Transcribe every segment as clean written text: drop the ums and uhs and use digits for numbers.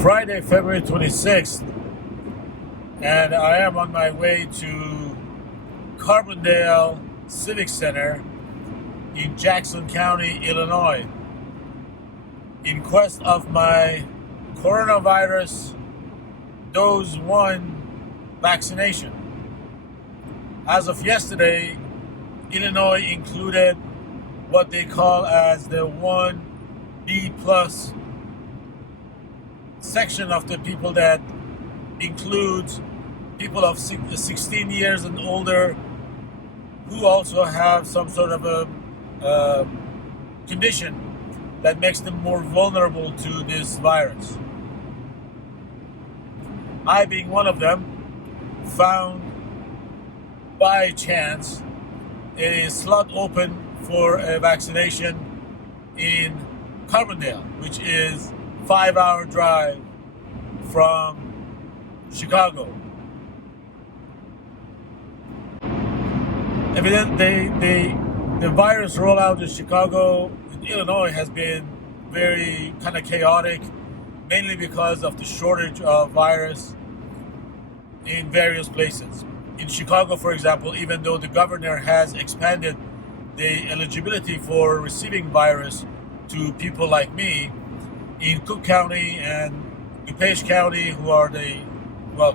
Friday, February 26th, and I am on my way to Carbondale Civic Center in Jackson County, Illinois, in quest of my coronavirus dose 1 vaccination. As of yesterday, Illinois included what they call as the 1B plus section of the people that includes people of 16 years and older who also have some sort of a condition that makes them more vulnerable to this virus. I, being one of them, found by chance a slot open for a vaccination in Carbondale, which is 5-hour drive from Chicago. Evidently, the virus rollout in Chicago, in Illinois, has been very kind of chaotic, mainly because of the shortage of virus in various places. In Chicago, for example, even though the governor has expanded the eligibility for receiving virus to people like me, in Cook County and DuPage County,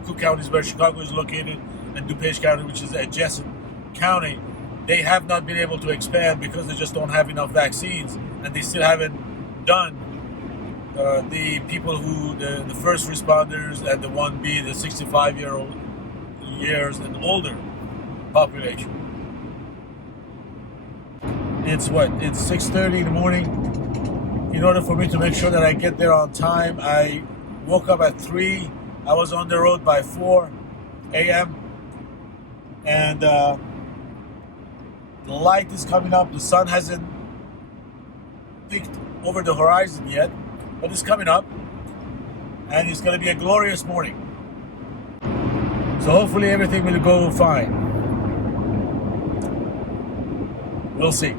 Cook County is where Chicago is located, and DuPage County, which is adjacent county, they have not been able to expand because they just don't have enough vaccines, and they still haven't done the people who, the first responders and the 1B, the 65 years and older population. It's 6:30 in the morning. In order for me to make sure that I get there on time, I woke up at 3. I was on the road by 4 a.m. And the light is coming up. The sun hasn't peaked over the horizon yet, but it's coming up. And it's going to be a glorious morning. So hopefully everything will go fine. We'll see.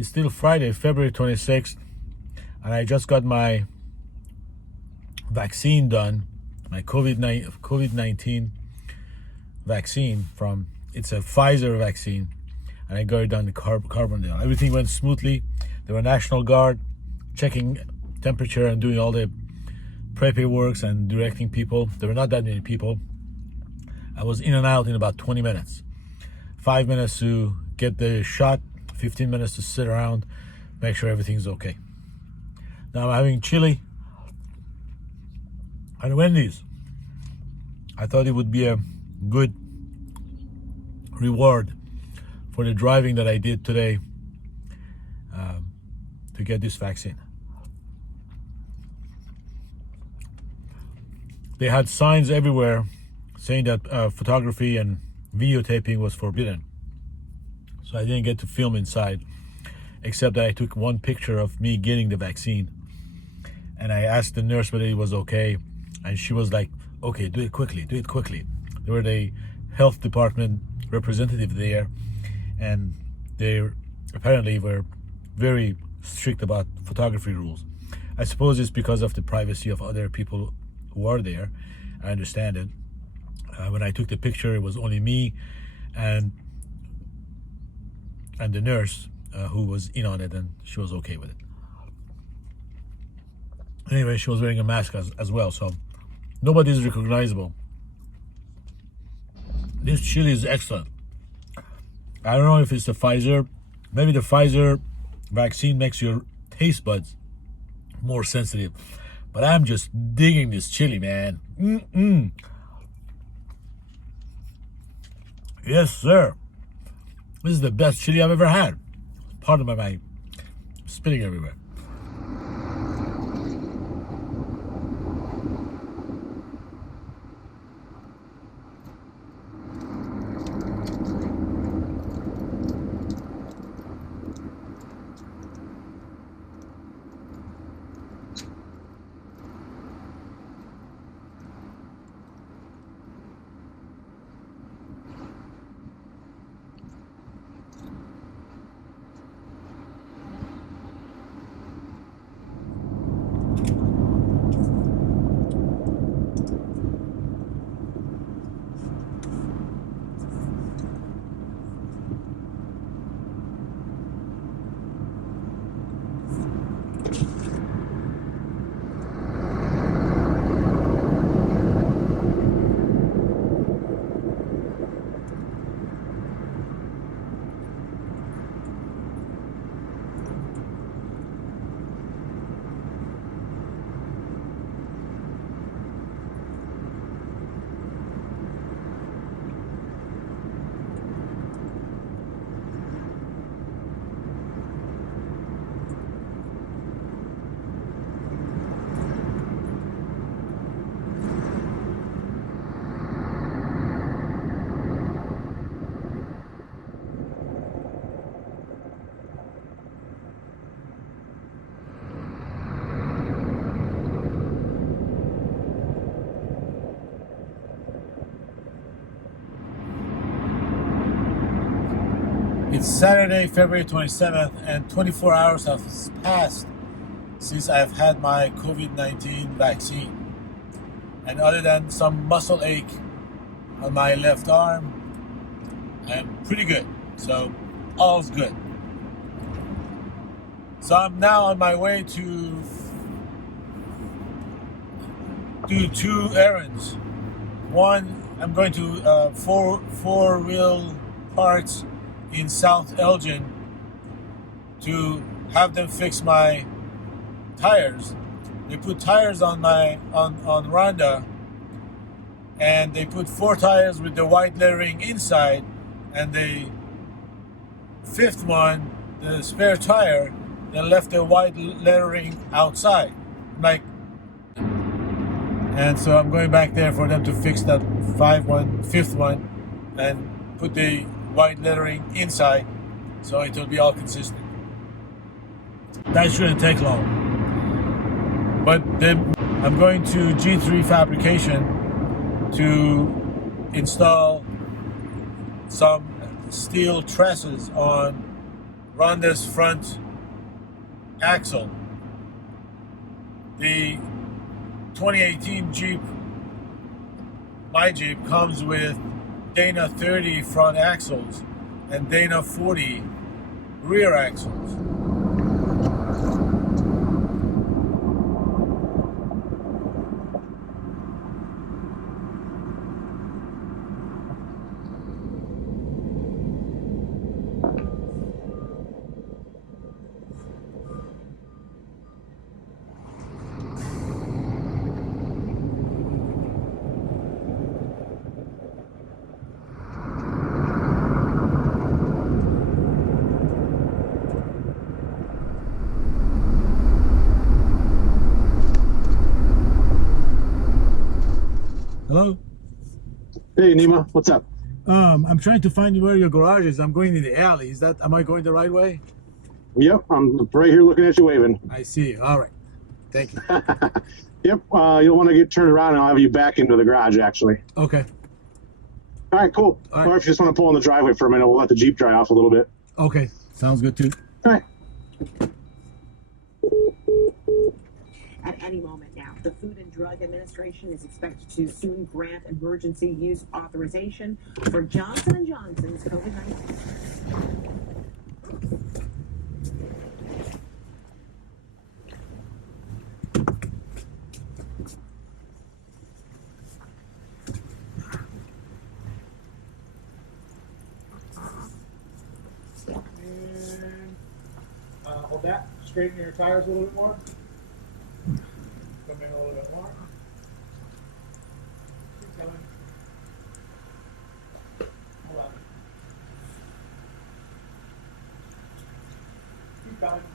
It's still Friday, February 26th, and I just got my vaccine done, my COVID-19 vaccine from, it's a Pfizer vaccine, and I got it done in Carbondale. Everything went smoothly. There were National Guard checking temperature and doing all the paperwork and directing people. There were not that many people. I was in and out in about 20 minutes. 5 minutes to get the shot, 15 minutes to sit around, make sure everything's okay. Now I'm having chili at Wendy's. I thought it would be a good reward for the driving that I did today to get this vaccine. They had signs everywhere saying that photography and videotaping was forbidden. So I didn't get to film inside, except that I took one picture of me getting the vaccine. And I asked the nurse whether it was okay. And she was like, okay, do it quickly, do it quickly. There were the health department representative there, and they apparently were very strict about photography rules. I suppose it's because of the privacy of other people who are there. I understand it. When I took the picture, it was only me and the nurse who was in on it, and she was okay with it. Anyway, she was wearing a mask as well, so nobody's recognizable. This chili is excellent. I don't know if it's the Pfizer. Maybe the Pfizer vaccine makes your taste buds more sensitive. But I'm just digging this chili, man. Yes, sir. This is the best chili I've ever had. Pardon my spitting everywhere. It's Saturday, February 27th, and 24 hours have passed since I've had my COVID-19 vaccine. And other than some muscle ache on my left arm, I'm pretty good. So, all's good. So I'm now on my way to do two errands. One, I'm going to four-wheel parts in South Elgin to have them fix my tires. They put tires on Rhonda, and they put 4 tires with the white lettering inside, and the 5th one, the spare tire, they left the white lettering outside. And so I'm going back there for them to fix that 5th one, and put the white lettering inside, so it will be all consistent. That shouldn't take long. But then I'm going to G3 Fabrication to install some steel trusses on Rhonda's front axle. The 2018 Jeep, my Jeep, comes with Dana 30 front axles and Dana 40 rear axles. Hello? Hey, Nima, what's up? I'm trying to find where your garage is. I'm going in the alley. Am I going the right way? Yep, I'm right here looking at you waving. I see. All right. Thank you. Yep, you'll want to get turned around and I'll have you back into the garage, actually. Okay. All right, cool. All right. Or if you just want to pull in the driveway for a minute, we'll let the Jeep dry off a little bit. Okay. Sounds good too. All right. At any moment now, the Food and Drug Administration is expected to soon grant emergency use authorization for Johnson & Johnson's COVID-19. Hold that. Straighten your tires a little bit more. Come in a little bit more. Keep coming. Hold on. Keep coming.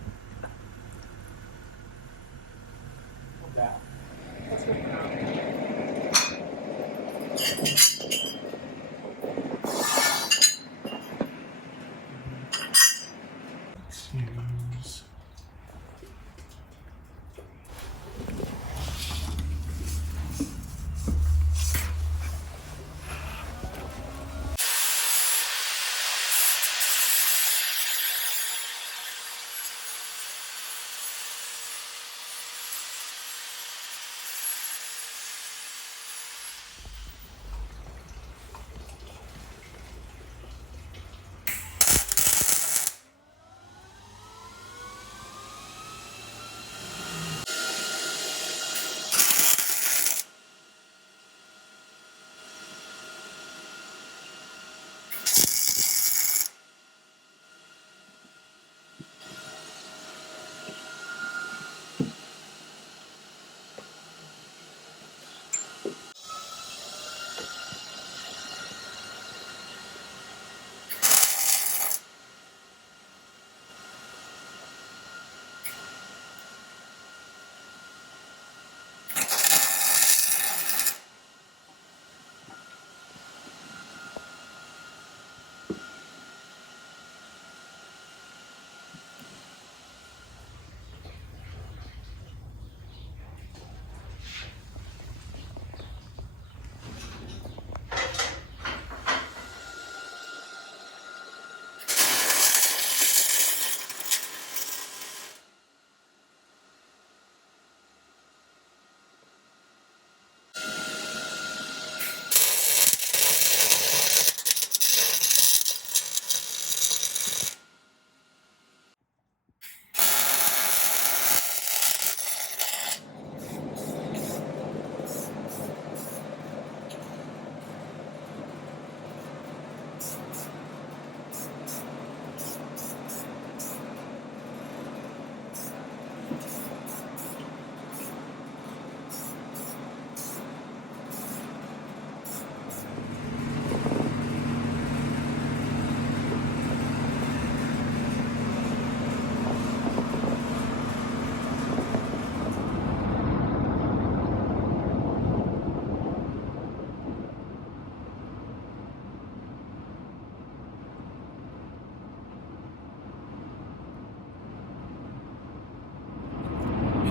Hold that. Let's go for now. Excuse.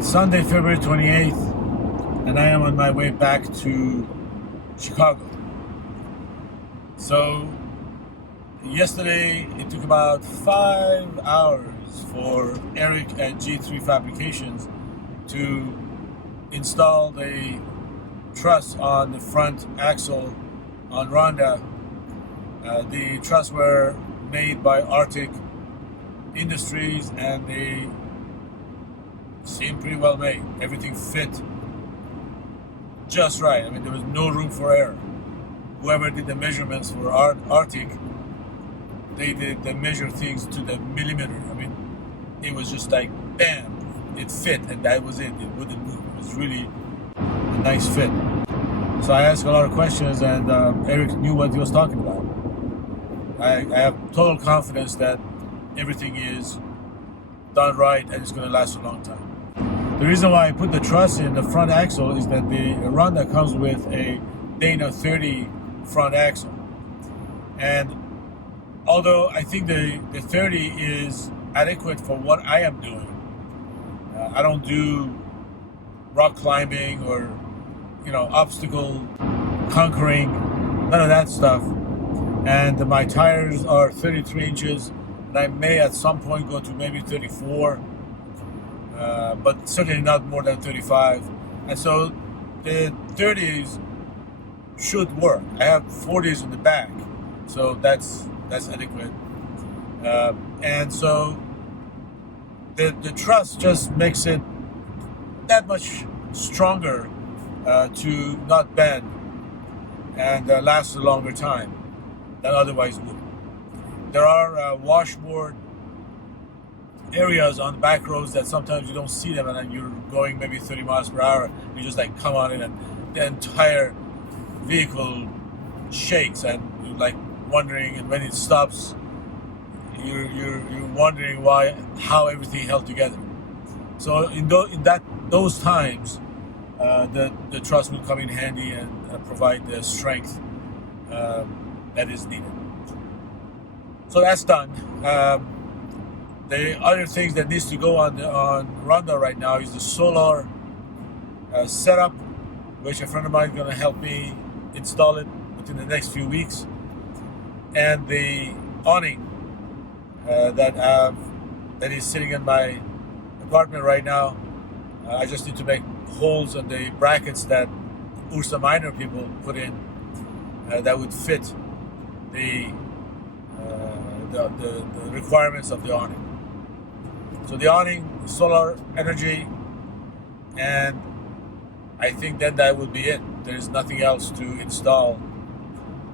Sunday, February 28th, and I am on my way back to Chicago. So yesterday it took about 5 hours for Eric at G3 Fabrications to install the truss on the front axle on Rhonda. The truss were made by Artecindustries and they seem pretty well made. Everything fit just right. I mean, there was no room for error. Whoever did the measurements for Artec, they measure things to the millimeter. I mean, it was just like, bam, it fit, and that was it. It wouldn't move. It was really a nice fit. So I asked a lot of questions, and Eric knew what he was talking about. I have total confidence that everything is done right and it's going to last a long time. The reason why I put the truss in the front axle is that the Rhonda comes with a Dana 30 front axle. And although I think the 30 is adequate for what I am doing, I don't do rock climbing or, obstacle conquering, none of that stuff. And my tires are 33 inches, and I may at some point go to maybe 34, but certainly not more than 35. And so the 30s should work. I have 40s in the back, so that's adequate. And so the truss just makes it that much stronger to not bend and last a longer time than otherwise would. There are washboard areas on back roads that sometimes you don't see them, and then you're going maybe 30 miles per hour. You just like come on in, and the entire vehicle shakes, and you're like wondering. And when it stops, you're wondering how everything held together. So in those times, the truss will come in handy and provide the strength that is needed. So that's done. The other things that needs to go on Rhonda right now is the solar setup, which a friend of mine is going to help me install it within the next few weeks, and the awning that is sitting in my apartment right now. I just need to make holes in the brackets that Ursa Minor people put in that would fit the requirements of the awning. So the awning, solar energy, and I think then that would be it. There's nothing else to install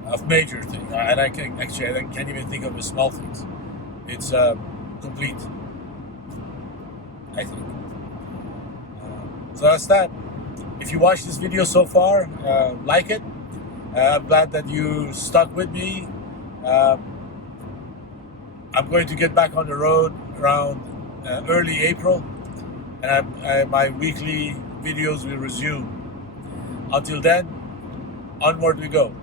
of major things, and I can't even think of the small things. It's complete, I think. So that's that. If you watched this video so far, like it. I'm glad that you stuck with me. I'm going to get back on the road around early April, and my weekly videos will resume. Until then, onward we go.